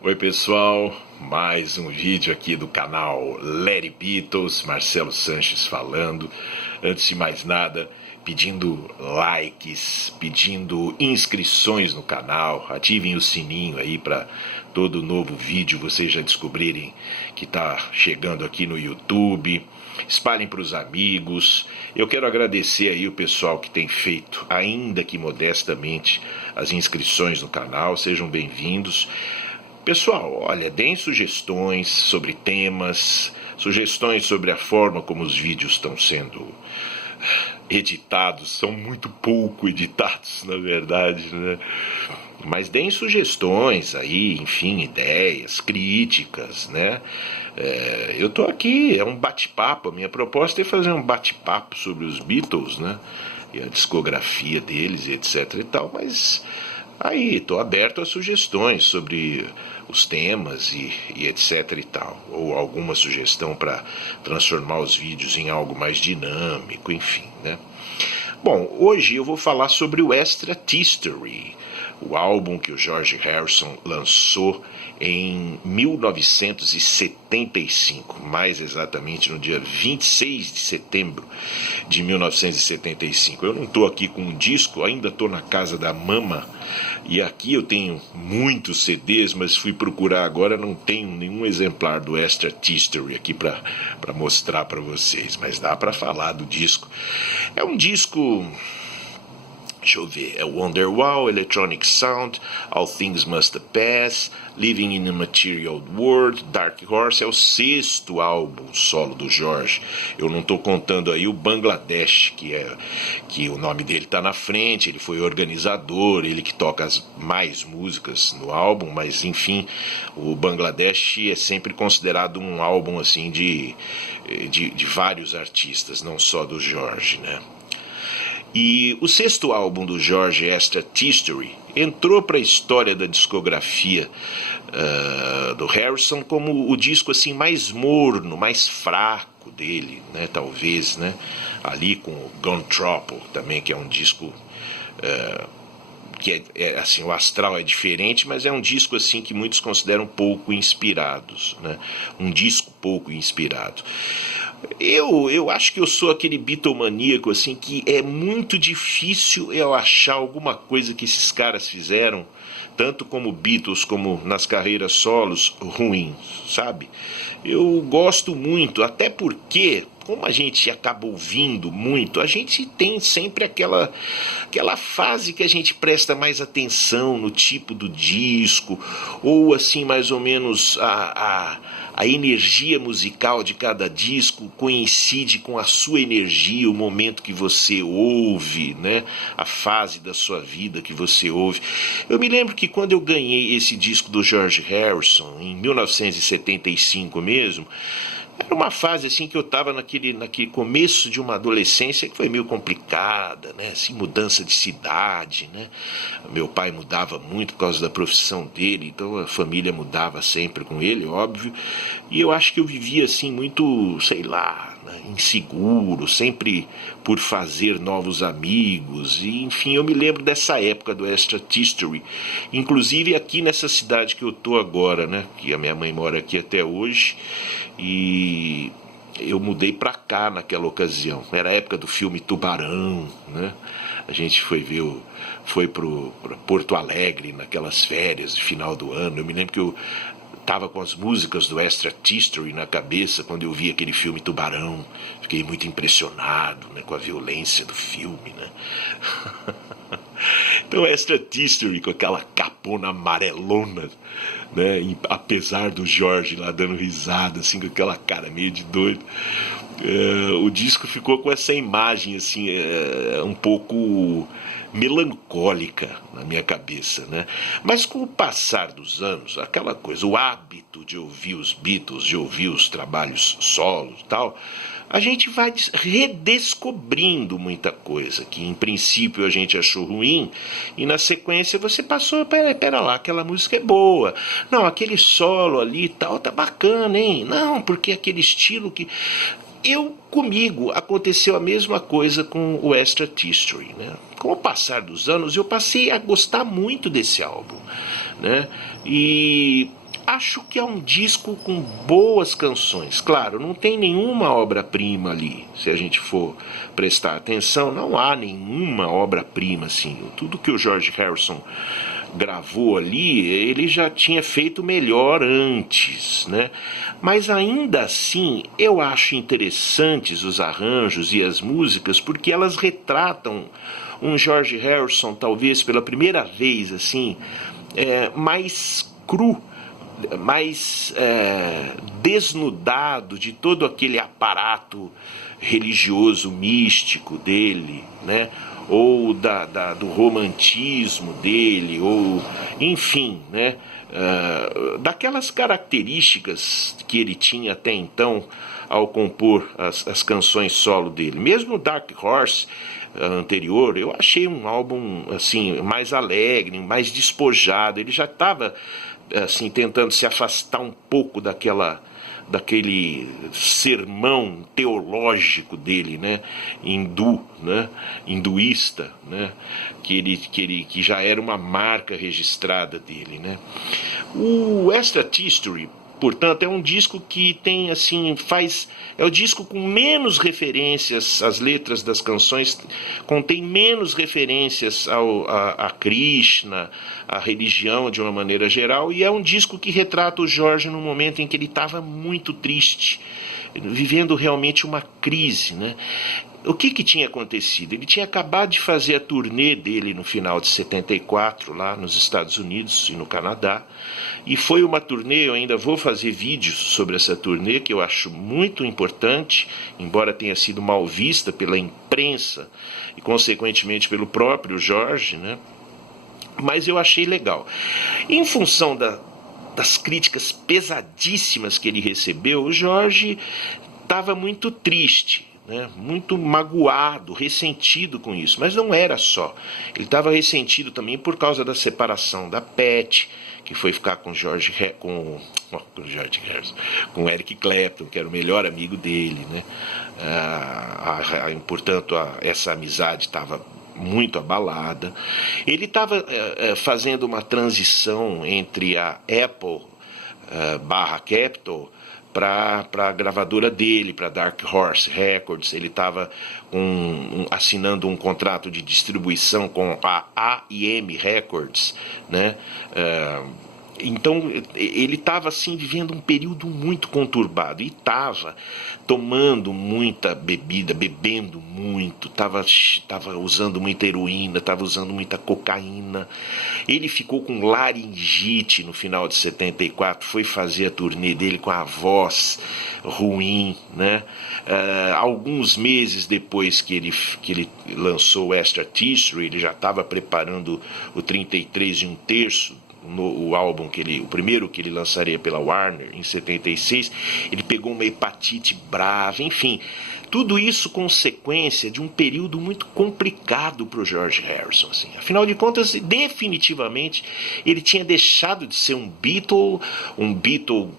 Oi pessoal, mais um vídeo aqui do canal Let It Beatles, Marcelo Sanches falando. Antes de mais nada, pedindo likes, pedindo inscrições no canal, ativem o sininho aí para todo novo vídeo vocês já descobrirem que está chegando aqui no YouTube. Espalhem para os amigos. Eu quero agradecer aí o pessoal que tem feito, ainda que modestamente, as inscrições no canal. Sejam bem-vindos. Pessoal, olha, deem sugestões sobre temas, sugestões sobre a forma como os vídeos estão sendo editados. São muito pouco editados, na verdade, né? Mas deem sugestões aí, enfim, ideias, críticas, né? Eu tô aqui, é um bate-papo. A minha proposta é fazer um bate-papo sobre os Beatles, né? E a discografia deles, e etc e tal, mas aí, estou aberto a sugestões sobre os temas e etc e tal. Ou alguma sugestão para transformar os vídeos em algo mais dinâmico, enfim, né? Bom, hoje eu vou falar sobre o Extra History, o álbum que o George Harrison lançou em 1975, mais exatamente no dia 26 de setembro de 1975. Eu não estou aqui com um disco, ainda estou na casa da mama, e aqui eu tenho muitos CDs, mas fui procurar agora, não tenho nenhum exemplar do Extra History aqui para mostrar para vocês, mas dá para falar do disco. É um disco... Deixa eu ver, é Wonderwall, Electronic Sound, All Things Must Pass, Living in a Material World, Dark Horse. É o 6º álbum solo do George. Eu não estou contando aí o Bangladesh, que o nome dele está na frente. Ele foi organizador, ele que toca mais músicas no álbum, mas enfim, o Bangladesh é sempre considerado um álbum assim de vários artistas, não só do George, né? E o 6º álbum do George, Extra History, entrou para a história da discografia do Harrison como o disco assim mais morno, mais fraco dele, né, talvez, né, ali com o Gone Trouble também, que é um disco que assim, o astral é diferente, mas é um disco assim que muitos consideram pouco inspirados, né, um disco pouco inspirado. Eu acho que eu sou aquele bitomaníaco assim que é muito difícil eu achar alguma coisa que esses caras fizeram, tanto como Beatles como nas carreiras solos, ruim, sabe? Eu gosto muito, até porque, como a gente acaba ouvindo muito, a gente tem sempre aquela fase que a gente presta mais atenção no tipo do disco, ou assim mais ou menos a energia musical de cada disco coincide com a sua energia, o momento que você ouve, né? A fase da sua vida que você ouve. Eu me lembro que quando eu ganhei esse disco do George Harrison, em 1975 mesmo, era uma fase assim que eu estava naquele começo de uma adolescência que foi meio complicada, né? Assim, mudança de cidade, né? Meu pai mudava muito por causa da profissão dele, então a família mudava sempre com ele, óbvio. E eu acho que eu vivia assim muito, sei lá, né? Inseguro, sempre por fazer novos amigos. E enfim, eu me lembro dessa época do Extra History, inclusive aqui nessa cidade que eu tô agora, né? Que a minha mãe mora aqui até hoje. E eu mudei pra cá naquela ocasião. Era a época do filme Tubarão, né? A gente foi pro Porto Alegre naquelas férias de final do ano. Eu me lembro que eu tava com as músicas do Extra History na cabeça quando eu vi aquele filme Tubarão. Fiquei muito impressionado, né, com a violência do filme, né? Então, Extra History com aquela capona amarelona, né? Apesar do George lá dando risada, assim, com aquela cara meio de doido. O disco ficou com essa imagem, assim, um pouco melancólica na minha cabeça, né? Mas com o passar dos anos, aquela coisa, o hábito de ouvir os Beatles, de ouvir os trabalhos solos e tal, a gente vai redescobrindo muita coisa que em princípio a gente achou ruim e na sequência você passou, pera lá, aquela música é boa, não, aquele solo ali e tal tá bacana, hein, não, porque aquele estilo que... Comigo aconteceu a mesma coisa com o Extra History, né? Com o passar dos anos eu passei a gostar muito desse álbum, né? E acho que é um disco com boas canções. Claro, não tem nenhuma obra-prima ali. Se a gente for prestar atenção, não há nenhuma obra-prima assim. Tudo que o George Harrison gravou ali, ele já tinha feito melhor antes, né? Mas ainda assim, eu acho interessantes os arranjos e as músicas, porque elas retratam um George Harrison, talvez pela primeira vez, assim, mais cru, mais desnudado de todo aquele aparato religioso, místico dele, né? Ou do romantismo dele, ou enfim, né? Daquelas características que ele tinha até então ao compor as canções solo dele. Mesmo o Dark Horse anterior, eu achei um álbum assim mais alegre, mais despojado. Ele já estava assim tentando se afastar um pouco daquele sermão teológico dele, né, hinduísta, né, que já era uma marca registrada dele, né. O Extra History, portanto, é um disco que tem assim, é o disco com menos referências, as letras das canções contém menos referências a Krishna, a religião de uma maneira geral, e é um disco que retrata o Jorge num momento em que ele estava muito triste, vivendo realmente uma crise, né? O que tinha acontecido? Ele tinha acabado de fazer a turnê dele no final de 74, lá nos Estados Unidos e no Canadá, e foi uma turnê, eu ainda vou fazer vídeos sobre essa turnê, que eu acho muito importante, embora tenha sido mal vista pela imprensa e consequentemente pelo próprio Jorge, né? Mas eu achei legal. Em função das críticas pesadíssimas que ele recebeu, o Jorge estava muito triste, né? Muito magoado, ressentido com isso. Mas não era só. Ele estava ressentido também por causa da separação da Pat, que foi ficar com com Eric Clapton, que era o melhor amigo dele, né? Portanto, essa amizade estava muito abalada. Ele estava fazendo uma transição entre a Apple barra Capitol para a gravadora dele, para Dark Horse Records. Ele estava assinando um contrato de distribuição com a A&M Records, né? Então ele estava assim vivendo um período muito conturbado e estava tomando muita bebida, bebendo muito, estava usando muita heroína, estava usando muita cocaína. Ele ficou com laringite no final de 74, foi fazer a turnê dele com a voz ruim, né? Alguns meses depois que ele lançou o Extra History, ele já estava preparando o 33 1/3, o álbum o primeiro que ele lançaria pela Warner em 76. Ele pegou uma hepatite brava, enfim, tudo isso consequência de um período muito complicado para o George Harrison, assim. Afinal de contas, definitivamente ele tinha deixado de ser um Beatle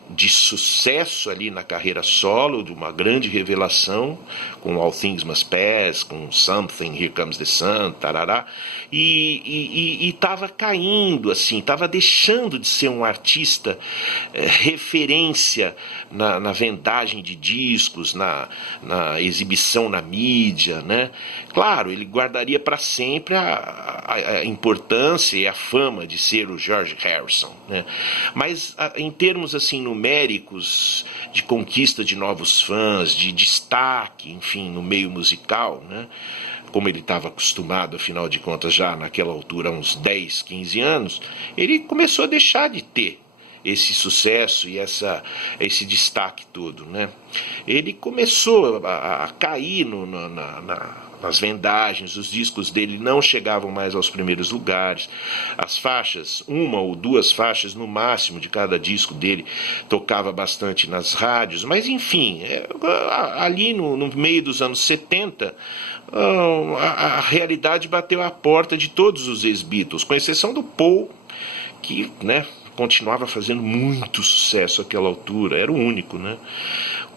de sucesso ali na carreira solo, de uma grande revelação, com All Things Must Pass, com Something, Here Comes the Sun, tarará, e estava caindo, assim, estava deixando de ser um artista referência na vendagem de discos, na exibição na mídia, né? Claro, ele guardaria para sempre a importância e a fama de ser o George Harrison, né? Mas em termos assim numéricos, de conquista de novos fãs, de destaque, enfim, no meio musical, né? Como ele estava acostumado, afinal de contas, já naquela altura, há uns 10, 15 anos, ele começou a deixar de ter esse sucesso e esse destaque todo, né? Ele começou a cair nas vendagens, os discos dele não chegavam mais aos primeiros lugares, as faixas, uma ou duas faixas no máximo de cada disco dele, tocava bastante nas rádios, mas enfim, ali no meio dos anos 70, a realidade bateu à porta de todos os ex-Beatles, com exceção do Paul, que, né, continuava fazendo muito sucesso àquela altura, era o único, né?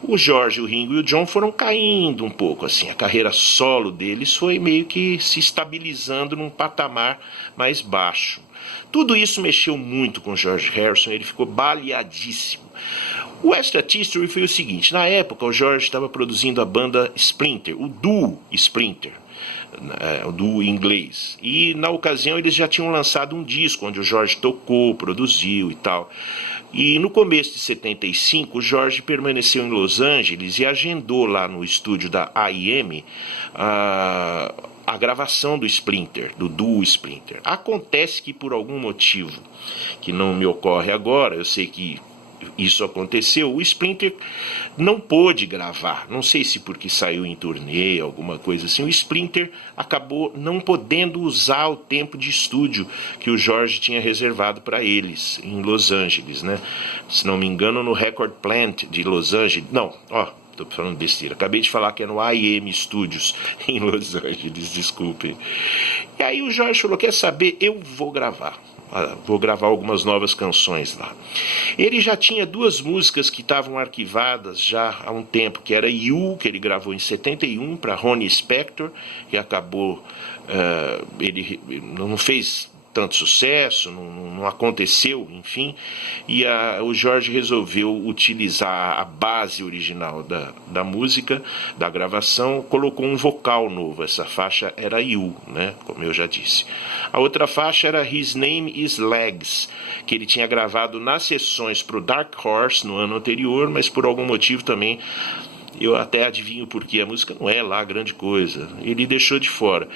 O George, o Ringo e o John foram caindo um pouco, assim, a carreira solo deles foi meio que se estabilizando num patamar mais baixo. Tudo isso mexeu muito com o George Harrison, ele ficou baleadíssimo. O Extra History foi o seguinte, na época o George estava produzindo a banda Splinter, o duo Splinter, o duo inglês, e na ocasião eles já tinham lançado um disco onde o George tocou, produziu e tal. E no começo de 75, o George permaneceu em Los Angeles e agendou lá no estúdio da AIM a gravação do Splinter, do duo Splinter. Acontece que por algum motivo que não me ocorre agora, eu sei que isso aconteceu, o Splinter não pôde gravar, não sei se porque saiu em turnê, alguma coisa assim, o Splinter acabou não podendo usar o tempo de estúdio que o George tinha reservado para eles, em Los Angeles, né? Se não me engano, no Record Plant de Los Angeles, tô falando besteira, acabei de falar que é no IM Studios, em Los Angeles, desculpem. E aí o George falou, quer saber, eu vou gravar algumas novas canções lá. Ele já tinha 2 músicas que estavam arquivadas já há um tempo, que era You, que ele gravou em 71 para Ronnie Spector, que acabou, ele não fez tanto sucesso, não aconteceu, enfim, e o George resolveu utilizar a base original da música, da gravação, colocou um vocal novo, essa faixa era You, né, como eu já disse. A outra faixa era His Name is Legs, que ele tinha gravado nas sessões para o Dark Horse no ano anterior, mas por algum motivo também, eu até adivinho porque a música não é lá grande coisa, ele deixou de fora.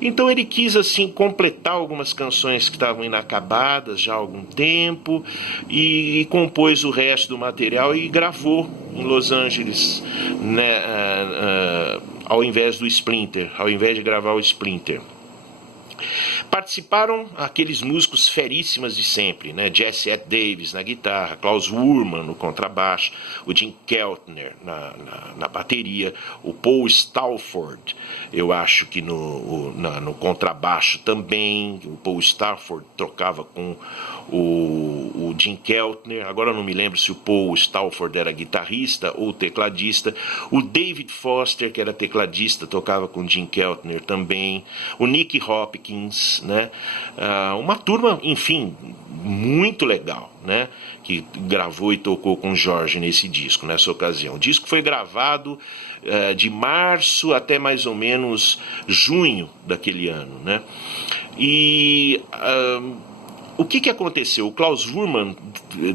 Então ele quis assim completar algumas canções que estavam inacabadas já há algum tempo e compôs o resto do material e gravou em Los Angeles, né, ao invés do Splinter, ao invés de gravar o Splinter. Participaram aqueles músicos feríssimas de sempre, né? Jesse Ed Davis na guitarra, Klaus Wurman no contrabaixo, o Jim Keltner na bateria, o Paul Stauford, eu acho que no contrabaixo também, o Paul Stauford trocava com o Jim Keltner, agora eu não me lembro se o Paul Stauford era guitarrista ou tecladista, o David Foster, que era tecladista, tocava com o Jim Keltner também, o Nicky Hopkins, né? Uma turma, enfim, muito legal, né? Que gravou e tocou com o George nesse disco, nessa ocasião. O disco foi gravado de março até mais ou menos junho daquele ano, né? E o que aconteceu? O Klaus Wurman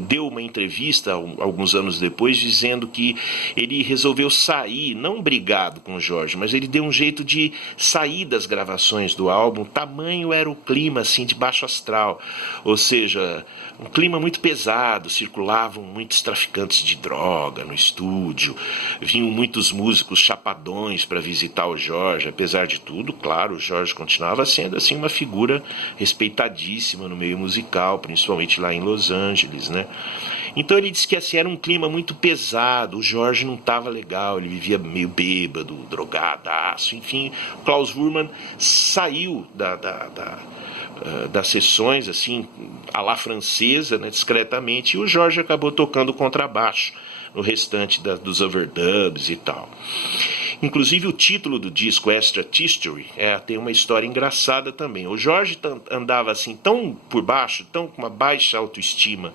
deu uma entrevista alguns anos depois dizendo que ele resolveu sair, não brigado com o George, mas ele deu um jeito de sair das gravações do álbum, tamanho era o clima assim de baixo astral, ou seja, um clima muito pesado, circulavam muitos traficantes de droga no estúdio, vinham muitos músicos chapadões para visitar o George, apesar de tudo, claro, o George continuava sendo assim uma figura respeitadíssima no meio musical, principalmente lá em Los Angeles, né? Então ele disse que assim, era um clima muito pesado, o George não estava legal, ele vivia meio bêbado, drogadaço, enfim, o Klaus Wurman saiu das sessões, assim, à la francesa, né, discretamente, e o George acabou tocando contrabaixo no restante dos overdubs e tal. Inclusive o título do disco, Extra History, tem uma história engraçada também. O George andava assim tão por baixo, tão com uma baixa autoestima,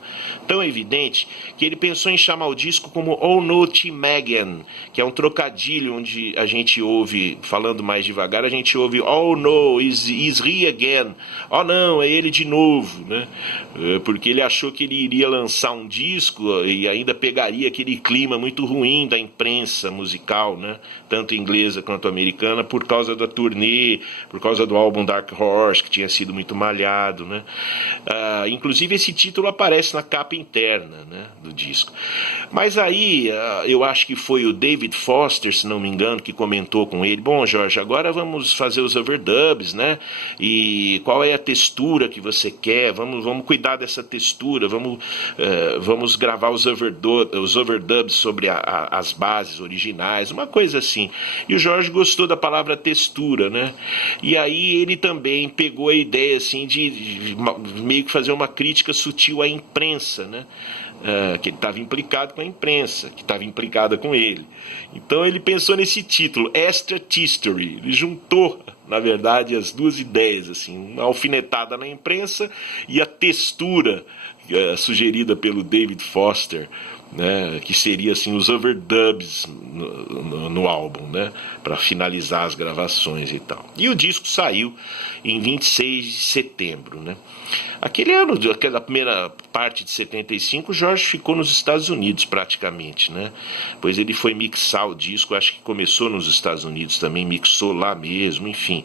tão evidente, que ele pensou em chamar o disco como Oh No T. Megan, que é um trocadilho onde a gente ouve, falando mais devagar, a gente ouve Oh no, is he again? Oh não, é ele de novo, né? Porque ele achou que ele iria lançar um disco e ainda pegaria aquele clima muito ruim da imprensa musical, né? Tanto inglesa quanto americana, por causa da turnê, por causa do álbum Dark Horse, que tinha sido muito malhado, né? Inclusive esse título aparece na capa interna, né, do disco. Mas aí, eu acho que foi o David Foster, se não me engano, que comentou com ele, bom, Jorge, agora vamos fazer os overdubs, né? E qual é a textura que você quer? Vamos cuidar dessa textura, vamos gravar os overdubs sobre as bases originais, uma coisa assim. assim. E o Jorge gostou da palavra textura, né? E aí ele também pegou a ideia assim de meio que fazer uma crítica sutil à imprensa, né? Que ele estava implicado com a imprensa, que estava implicada com ele. Então ele pensou nesse título, Extra History. Ele juntou, na verdade, as duas ideias, assim, uma alfinetada na imprensa e a textura sugerida pelo David Foster, né, que seria assim os overdubs no álbum, né, para finalizar as gravações e tal. E o disco saiu em 26 de setembro, né? Aquele ano, aquela primeira parte de 75, o Jorge ficou nos Estados Unidos praticamente, né? Pois ele foi mixar o disco, acho que começou nos Estados Unidos também, mixou lá mesmo, enfim.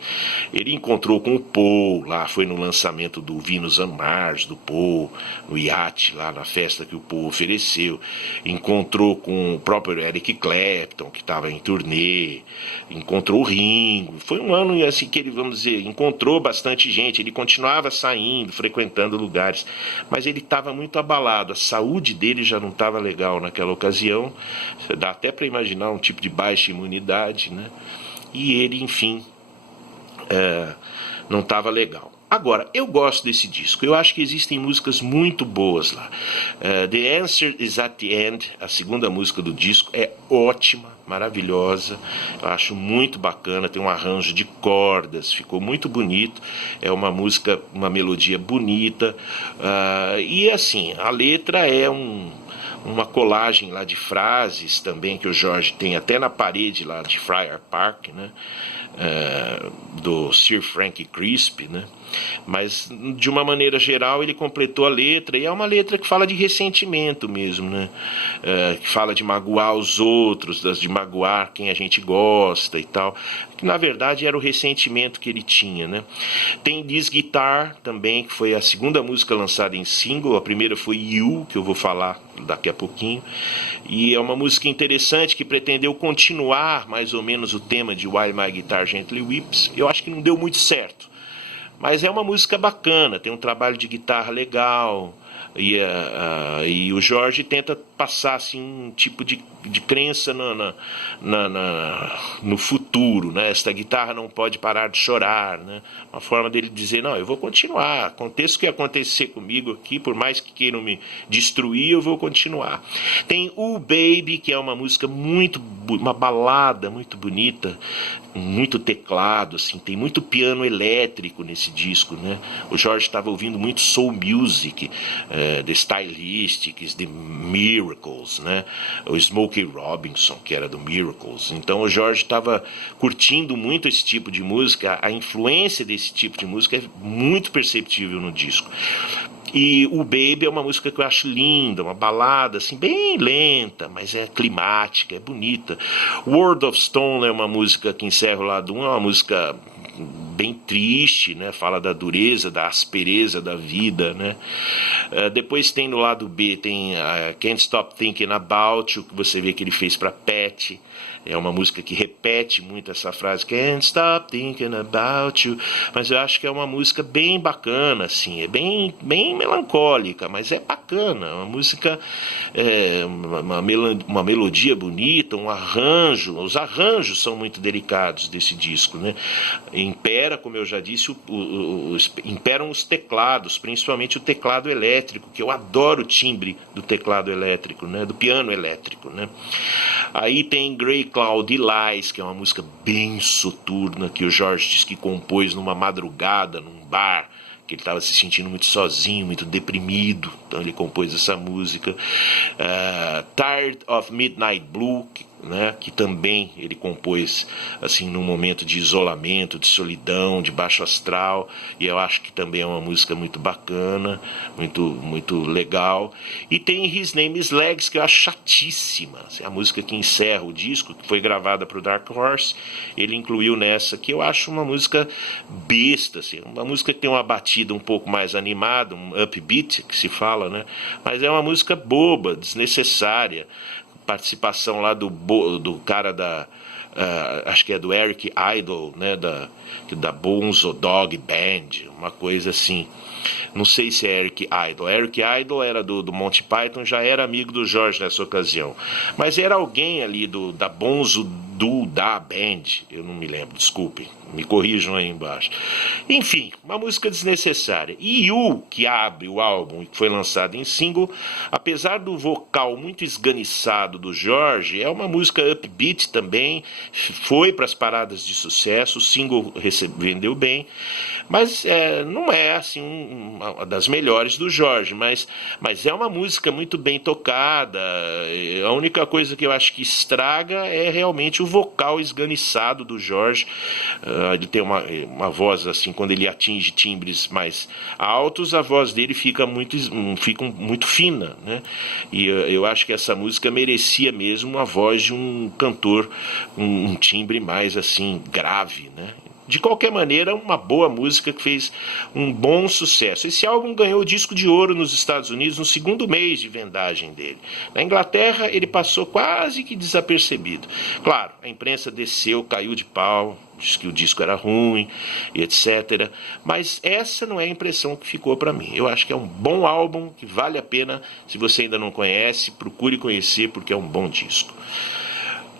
Ele encontrou com o Paul lá, foi no lançamento do Venus on Mars, do Paul, no iate lá na festa que o Paul ofereceu. Encontrou com o próprio Eric Clapton, que estava em turnê, encontrou o Ringo. Foi um ano assim que ele, vamos dizer, encontrou bastante gente, ele continuava saindo, frequentando lugares, mas ele estava muito abalado, a saúde dele já não estava legal naquela ocasião, dá até para imaginar um tipo de baixa imunidade, né? E ele, enfim, não estava legal. Agora, eu gosto desse disco, eu acho que existem músicas muito boas lá. The Answer is at the End, a segunda música do disco, é ótima, maravilhosa, eu acho muito bacana, tem um arranjo de cordas, ficou muito bonito, é uma música, uma melodia bonita, e assim, a letra é uma colagem lá de frases também que o Jorge tem até na parede lá de Friar Park, né? Do Sir Frank Crisp, né? Mas de uma maneira geral ele completou a letra, e é uma letra que fala de ressentimento mesmo, né? Que fala de magoar os outros, de magoar quem a gente gosta e tal, que na verdade era o ressentimento que ele tinha, né? Tem This Guitar também, que foi a segunda música lançada em single, a primeira foi You, que eu vou falar daqui a pouquinho, e é uma música interessante que pretendeu continuar mais ou menos o tema de While My Guitar Gently Weeps. Eu acho que não deu muito certo, mas é uma música bacana, tem um trabalho de guitarra legal, e o Jorge tenta passar assim, um tipo de crença no futuro, né? Esta guitarra não pode parar de chorar, né? Uma forma dele dizer, não, eu vou continuar, aconteça o que acontecer comigo aqui, por mais que queiram me destruir, eu vou continuar. Tem O Baby, que é uma música uma balada muito bonita, muito teclado, assim, tem muito piano elétrico nesse disco, né? O Jorge estava ouvindo muito soul music, The Stylistics, The Miracles, né? O Smokey Robinson, que era do Miracles. Então o Jorge estava curtindo muito esse tipo de música, a influência desse tipo de música é muito perceptível no disco. E o Baby é uma música que eu acho linda, uma balada assim, bem lenta, mas é climática, é bonita. World of Stone é uma música que encerra o lado 1, é uma música bem triste, né? Fala da dureza, da aspereza da vida, né? Depois tem no lado B, tem Can't Stop Thinking About You, que você vê que ele fez para Pat. É uma música que repete muito essa frase, Can't Stop Thinking About You, mas eu acho que é uma música bem bacana, assim, é bem melancólica, mas é bacana, uma música, uma melodia bonita, um arranjo, os arranjos são muito delicados desse disco, né? Impera, como eu já disse, imperam os teclados, principalmente o teclado elétrico, que eu adoro o timbre do teclado elétrico, né? Do piano elétrico, né? Aí tem Grey Cloud Lies, que é uma música bem soturna, que o Jorge disse que compôs numa madrugada, num bar, que ele estava se sentindo muito sozinho, muito deprimido, então ele compôs essa música. Tired of Midnight Blue, né, que também ele compôs assim num momento de isolamento, de solidão, de baixo astral, e eu acho que também é uma música muito bacana, muito legal. E tem His Name is Legs, que eu acho chatíssima, assim, a música que encerra o disco, que foi gravada para o Dark Horse, ele incluiu nessa, que eu acho uma música besta, assim, uma música que tem uma batida um pouco mais animada, um upbeat que se fala, né, mas é uma música boba, desnecessária. Participação lá do cara acho que é do Eric Idle, né, da Bonzo Dog Band, uma coisa assim. Não sei se é Eric Idle. Eric Idle era do Monty Python, já era amigo do Jorge nessa ocasião. Mas era alguém ali da Bonzo da Band, eu não me lembro, desculpem, me corrijam aí embaixo. Enfim, uma música desnecessária. E You, que abre o álbum e que foi lançado em single, apesar do vocal muito esganiçado do Jorge, é uma música upbeat também, foi para as paradas de sucesso, o single vendeu bem, mas não é assim uma das melhores do Jorge, mas é uma música muito bem tocada. A única coisa que eu acho que estraga é realmente o vocal esganiçado do Jorge. Ele tem uma voz assim, quando ele atinge timbres mais altos, a voz dele fica muito fina, né? E eu acho que essa música merecia mesmo a voz de um cantor, um timbre mais assim grave, né? De qualquer maneira, uma boa música que fez um bom sucesso. Esse álbum ganhou o disco de ouro nos Estados Unidos no segundo mês de vendagem dele. Na Inglaterra, ele passou quase que desapercebido. Claro, a imprensa desceu, caiu de pau, disse que o disco era ruim, e etc. Mas essa não é a impressão que ficou para mim. Eu acho que é um bom álbum, que vale a pena. Se você ainda não conhece, procure conhecer, porque é um bom disco.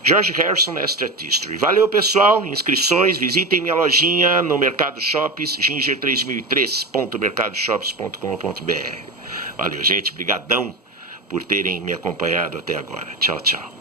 George Harrison, Abstract History. Valeu, pessoal. Inscrições, visitem minha lojinha no Mercado Shops, ginger3003.mercadoshops.com.br. Valeu, gente. Brigadão por terem me acompanhado até agora. Tchau, tchau.